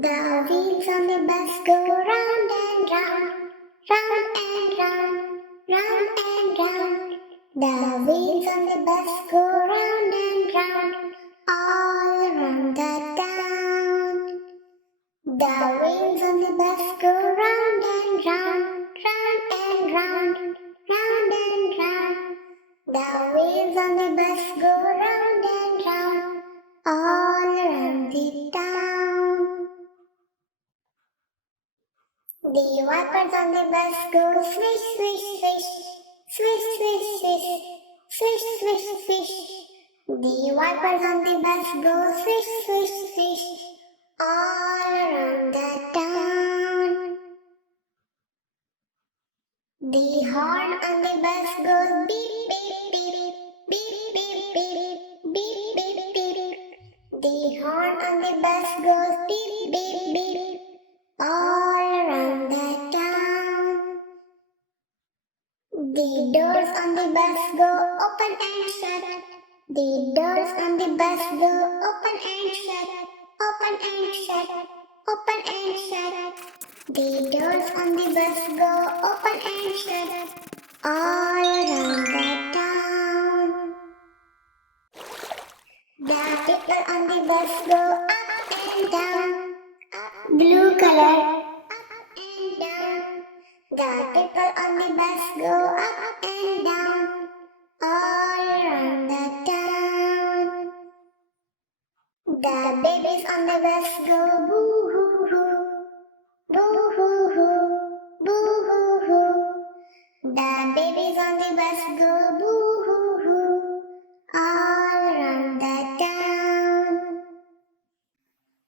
The wheels on the bus go round and round, round and round, round and round. The wheels on the bus go round and round, all around the town. The wheels on the bus go round and round, round and round, round and round. The wheels on the bus go round and round, all around the town. The wipers on the bus go swish, swish, swish, swish, swish, swish, swish, swish, swish. The wipers on the bus go swish, swish, swish, all around the town. The horn on the bus goes beep, beep, beep, beep, beep, beep, beep, beep, beep. The horn on the bus goes beep, beep, beep, all around the town. The doors on the bus go open and shut. The doors on the bus go open and shut, open and shut, open and shut. The doors on the bus go open and shut, all around the town. The people on the bus go up and down, blue color, up and down. The people on the bus go up and down, all around the town. The babies on the bus go boo hoo hoo, boo hoo hoo, boo hoo hoo. The babies on the bus go boo hoo hoo, all around the town.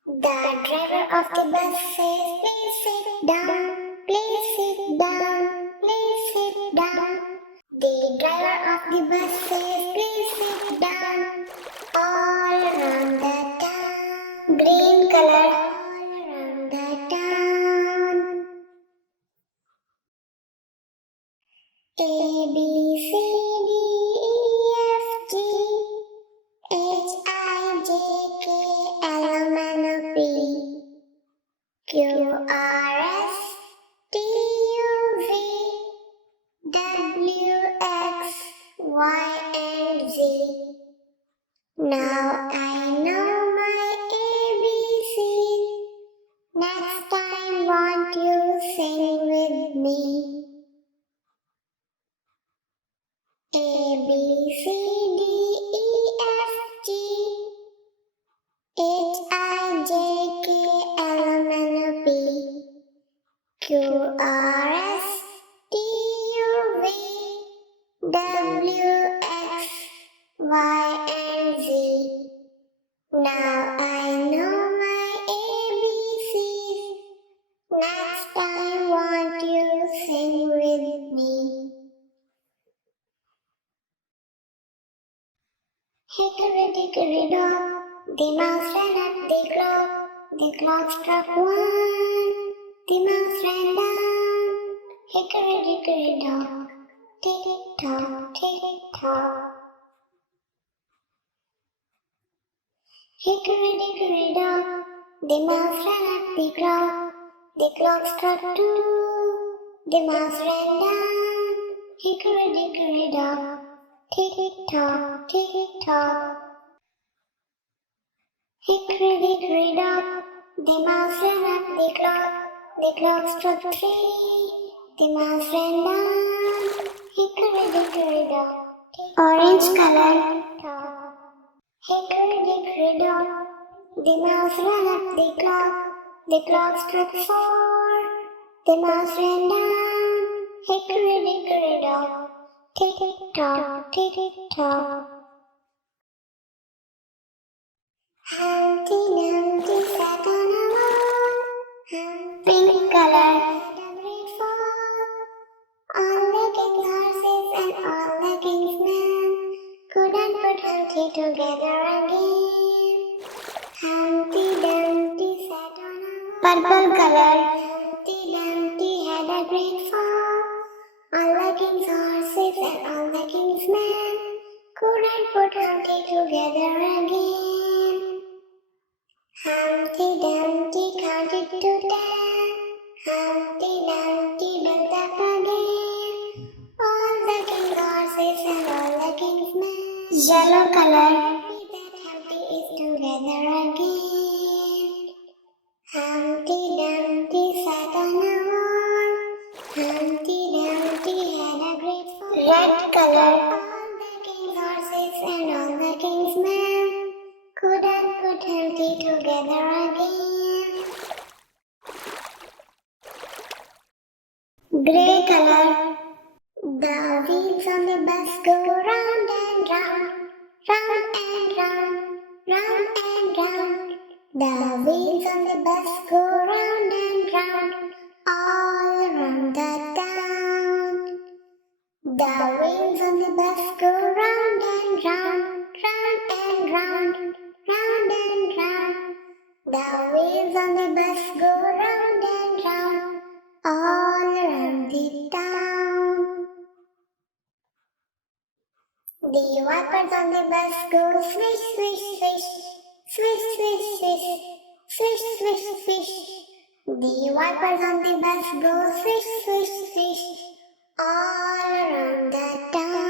The driver of the bus says, please sit down, please sit down, please sit down. The driver of the bus says, please sit down, all around the town. Green color, all around the town. A, B, C, D, E, F, G, H, I, J, K, L, M, N, O, P, Q, R, S, T, U, V, W, X, Y, and Z. Now I know my ABCs. Next time won't you sing with me? A, B, C, D, E, F, G, H, I, J, K, L, M, N, O, P, Q, R, S, T, U, V, W, X, Y, and Z. Now I know my ABCs. Next time won't you sing with me? Hickory dickory dock, the mouse ran up the clock. The clock struck one, the mouse ran down. Hickory dickory dock, tick tock, tick tock. Hickory dickory dock, the mouse ran up the clock. The clock struck two, the mouse ran down. Hickory dickory dock, tick tock, tick tock. Hickory dickory dock, the mouse ran up the clock. The clock struck three, the mouse ran down. Hickory dickory dock, orange color. Hickory dickory dock, the mouse ran up the clock. The clock struck four, the mouse ran down. Hickory dickory dock, tick tock, tick tock. Humpty Dumpty sat on a wall, pink color, had a great fall. All the king's horses and all the king's men couldn't put Humpty together again. Humpty Dumpty sat on a wall, purple color. Humpty Dumpty had a great fall. All the king's horses and all the king's men couldn't put Humpty together again. Humpty Dumpty can't Yellow color. That Humpty is together again. Humpty Dumpty sat on a wall. Humpty Dumpty had a great fall. Red color. All the king's horses and all the king's men couldn't put Humpty together again. Grey color. The wheels on the bus go round and round, round and round, round and round. The wheels on the bus go round and round, all around the town. The wheels on the bus go round and round, round and round, round and round. The wheels on the bus go round and round, all around the town. The wipers on the bus go swish, swish, swish, swish, swish, swish, swish, swish, swish. The wipers on the bus go swish, swish, swish, all around the town.